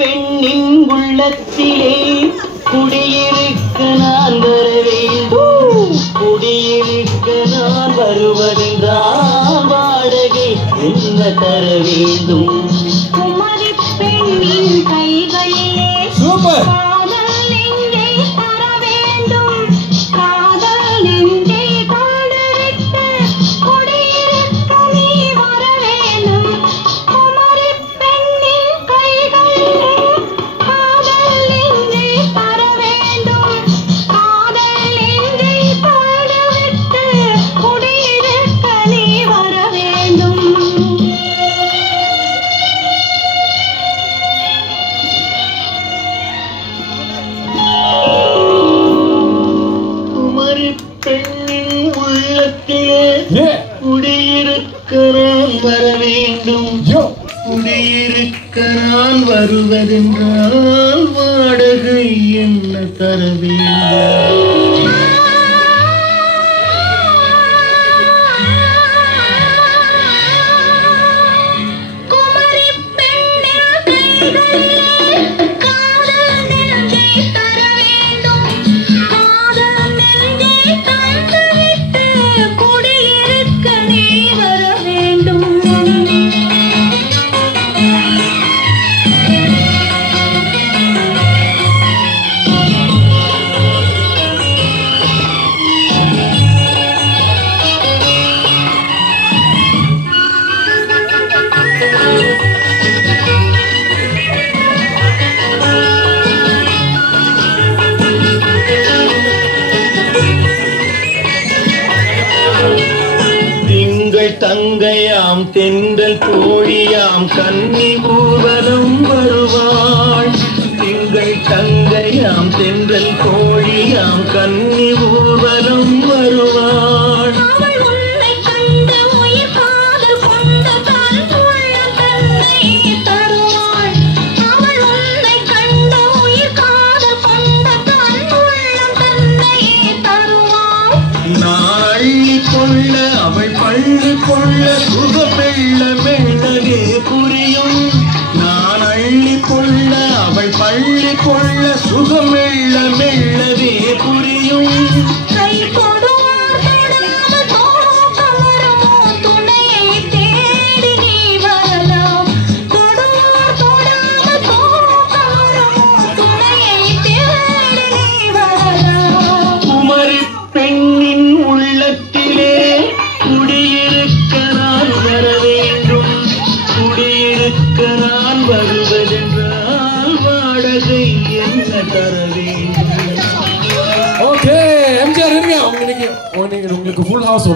பெண்ணின் உள்ளத்திலே குடியிருக்க நான் வர வேண்டும். குடியிருக்க நான் வருவதென்றால் வாடகை என்ன தர வேண்டும்? குமரி பெண்ணின் கைகளிலே காதல் நெஞ்சை தர வேண்டும். காதல் நெஞ்சை தந்துவிட்டு குடியிருக்க நீ வர வேண்டும். குமரி பெண்ணின் கைகளிலே காதல் நெஞ்சை தர வேண்டும். காதல் நெஞ்சை தந்துவிட்டு குடியிருக்க நீ வர வேண்டும். பெண்ணின் உள்ளத்திலே குடியிருக்க நான் வர வேண்டும். குடியிருக்க நான் வருவதென்றால் வாடகை என்ன தர வேண்டும்? குமரி பெண்ணின் கைகளிலே காதல் நெஞ்சை தர வேண்டும். காதல் நெஞ்சை தந்துவிட்டு குடியிருக்க நீ வர வேண்டும். தங்கையாம் தென்றல் தோழியாம் கன்னி ஊர்வலம் வருவாள். திங்கள் தங்கையாம் தென்றல் தோழியாம் கன்னி ஊர்வலம் வருவாள். அவள் உன்னை கண்டு உயிர் காதல் கொண்ட தன் உள்ளம் தன்னை தருவாள். அவள் உன்னை கண்டு உயிர் காதல் கொண்ட தன் உள்ளம் தன்னை தருவாள். நான் அள்ளி கொள்ள அவள் பள்ளி கொள்ள சுகமெல்ல மெல்லவே புரியும். நான் அள்ளி கொள்ள அவள் பள்ளி கொள்ள சுகமெல்ல மெல்லவே புரியும். கை தொடுவார் தொடாமல் தூக்கம் வருமோ? துணையை தேடி நீ வரலாம். தொடுவார் தொடாமல் தூக்கம் வருமோ? துணையை தேடி நீ வரலாம். குமரி பெண்ணின் உள்ளத்திலே குடியிருக்க நான் வர வேண்டும். குடியிருக்க நான் வருவதென்றால் வாடகை என்ன தர வேண்டும்? ஓகே எம்ஜிஆர் இருங்க. உங்களுக்கு ஃபுல் ஹவுஸ்